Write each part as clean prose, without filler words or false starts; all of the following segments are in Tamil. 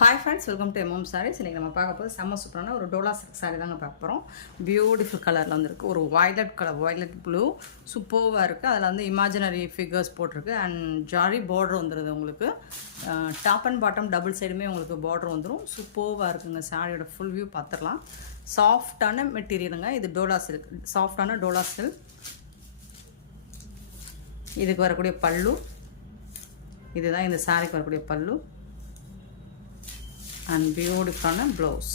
Hi friends, welcome to MM sarees. இன்றைக்கி நம்ம பார்க்க போது செம்ம சூப்பரான ஒரு டோலா சில்க் சாரீ தாங்க பார்க்க போகிறோம். பியூட்டிஃபுல் கலரில் வந்துருக்கு. ஒரு வயலட் கலர், வயலட் ப்ளூ சூப்பராக இருக்குது. அதில் வந்து இமேஜினரி ஃபிகர்ஸ் போட்டிருக்கு. அண்ட் ஜாரி பார்டர் வந்துடுது உங்களுக்கு. டாப் அண்ட் பாட்டம் டபுள் சைடுமே உங்களுக்கு பார்டர் வந்துடும். சூப்பராக இருக்குங்க. சாரியோட ஃபுல் வியூ பார்த்துடலாம். சாஃப்டான மெட்டீரியலுங்க. இது டோலா சில்க், சாஃப்டான டோலா சில்க். இதுக்கு வரக்கூடிய பல்லு இதுதான். இந்த சாரிக்கு வரக்கூடிய பல்லு and beautiful blouse.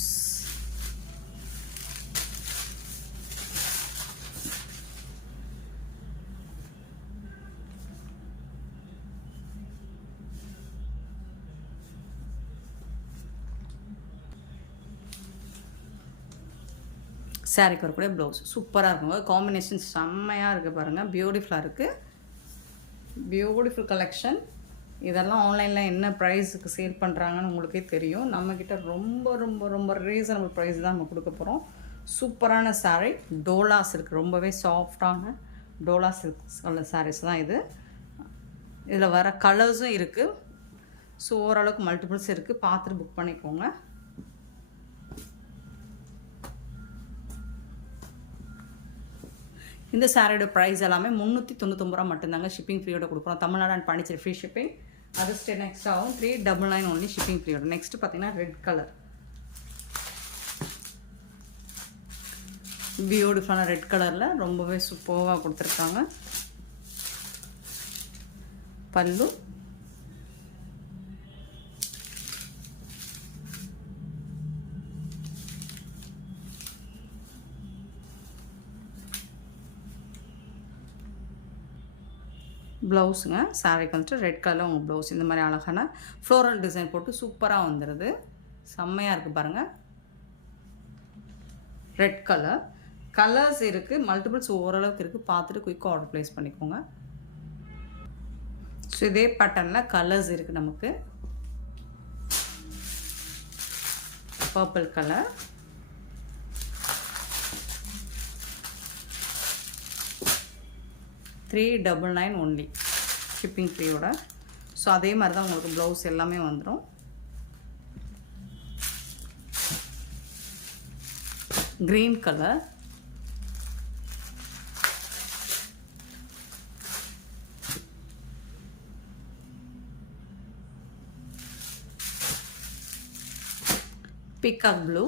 சாரிக்கு வரக்கூடிய ப்ளவுஸ் சூப்பராக இருக்குங்க. காம்பினேஷன் செம்மையாக இருக்குது பாருங்கள். பியூட்டிஃபுல்லாக இருக்குது. Beautiful collection. இதெல்லாம் ஆன்லைனில் என்ன ப்ரைஸுக்கு சேல் பண்ணுறாங்கன்னு உங்களுக்கே தெரியும். நம்மக்கிட்ட ரொம்ப ரொம்ப ரொம்ப ரீசனபிள் ப்ரைஸ் தான் நம்ம கொடுக்க போகிறோம். சூப்பரான சாரீ டோலா சில்க், ரொம்பவே சாஃப்டான டோலா சில்க் உள்ள சாரீஸ் தான் இது. இதில் வர கலர்ஸும் இருக்குது. ஸோ ஓரளவுக்கு மல்டிபிள்ஸ் இருக்குது. பார்த்துட்டு புக் பண்ணிக்கோங்க. இந்த சாரியோட ப்ரைஸ் எல்லாமே 399 ரூபா மட்டும்தாங்க. ஷிப்பிங் ஃப்ரீயோட கொடுக்குறோம். Tamil Nadu and Pondicherry free shipping. அது நெக்ஸ்ட் ஆகும் 399 ஒன்லி ஷிப்பிங் ஃப்ரீயோட. நெக்ஸ்ட் பார்த்தீங்கன்னா ரெட் கலர், பியூட்டிஃபுல்லான ரெட் கலரில் ரொம்பவே சூப்பராக கொடுத்துருக்காங்க. பல்லு ப்ளவுஸுங்க. சாரிக்கு வந்துட்டு ரெட் கலரில் உங்கள் ப்ளவுஸ் இந்த மாதிரி அழகான ஃப்ளோரல் டிசைன் போட்டு சூப்பராக வந்துடுது. செம்மையாக இருக்குது பாருங்கள். ரெட் கலர் கலர்ஸ் இருக்குது, மல்டிபிள்ஸ் ஓரளவுக்கு இருக்குது. பார்த்துட்டு குயிக்காக ஆர்டர் ப்ளேஸ் பண்ணிக்கோங்க. ஸோ இதே பேட்டர்னில் கலர்ஸ் இருக்குது நமக்கு. பர்பிள் கலர், $399 ஒன்லி ஷிப்பிங் ஃப்ரீயோட. ஸோ அதே மாதிரி தான் உங்களுக்கு ப்ளவுஸ் எல்லாமே வந்துடும். க்ரீன் கலர், பீகாக் ப்ளூ,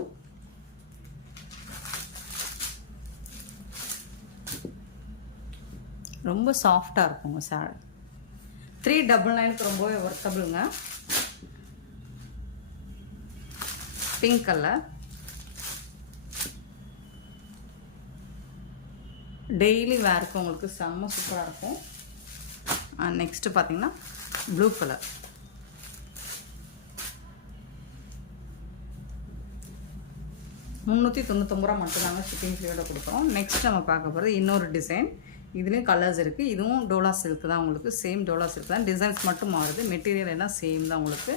ரொம்ப சாஃப்டாக இருக்குங்க சாரி. 399க்கு ரொம்பவே ஒர்த்தபிளுங்க. பிங்க் கலர், டெய்லி வேருக்கு உங்களுக்கு செம்ம சூப்பராக இருக்கும். நெக்ஸ்ட்டு பார்த்தீங்கன்னா ப்ளூ கலர், $399 மட்டும்தாங்க ஷிப்பிங் ஃப்ரீயோட கொடுக்குறோம். நெக்ஸ்ட் நம்ம பார்க்க போகிறது இன்னொரு டிசைன். இதுலேயும் கலர்ஸ் இருக்குது. இதுவும் டோலா சில்க் தான் உங்களுக்கு. சேம் டோலா சில்க் தான், டிசைன்ஸ் மட்டும் மாறுது. மெட்டீரியல் எல்லாம் சேம் தான் உங்களுக்கு.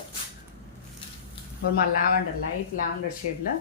ஒரு மாதிரி லாவெண்டர், லைட் லாவெண்டர் ஷேடில்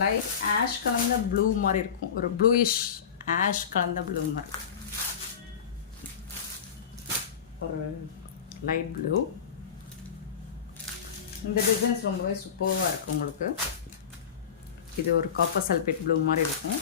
லைட் ஆஷ் கலந்த ப்ளூ மாதிரி இருக்கும். ஒரு ப்ளூயிஷ் ஆஷ் கலந்த ப்ளூ மாதிரி ஒரு லைட் ப்ளூ. இந்த டிசைன்ஸ் ரொம்பவே சூப்பராக இருக்குது உங்களுக்கு. இது ஒரு காப்பர் சல்பேட் ப்ளூ மாதிரி இருக்கும்.